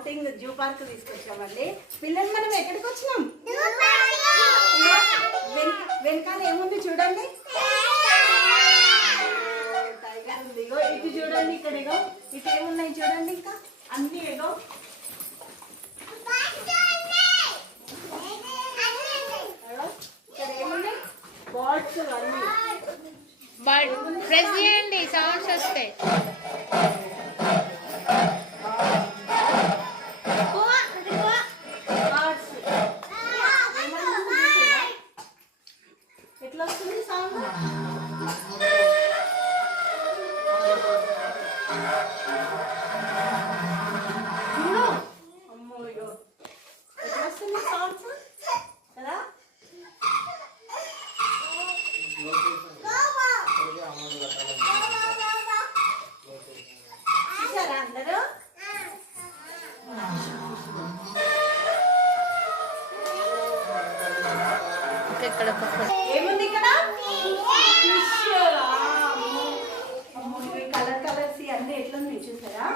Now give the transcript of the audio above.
Outing zoo park తీసుకొచ్చామండి. పిల్లలు మనం ఎక్కడికి వచ్చినాం? వెనకాల ఏముంది చూడండి, టైగర్ ఉంది. ఇగో ఇటు చూడండి, ఇక్కడ ఇగో ఇటు ఏమున్నాయి చూడండి, ఇంకా అన్ని ఇగో ఇక్కడ ఏమున్నాయి బాల్స్ అన్ని. ప్రెస్ చేయండి సౌండ్స్ వస్తాయి. ఎట్లా వస్తుంది సౌండ్? అమ్మో ఇగో ఎట్లా వస్తుంది సౌండ్స్ కదా. చూసారా అందరూ? ఇక్కడ ఏముంది ఇక్కడ? ఫిష్. కలర్ కలర్స్ అన్ని ఎట్లా ఉన్నాయి చూసారా?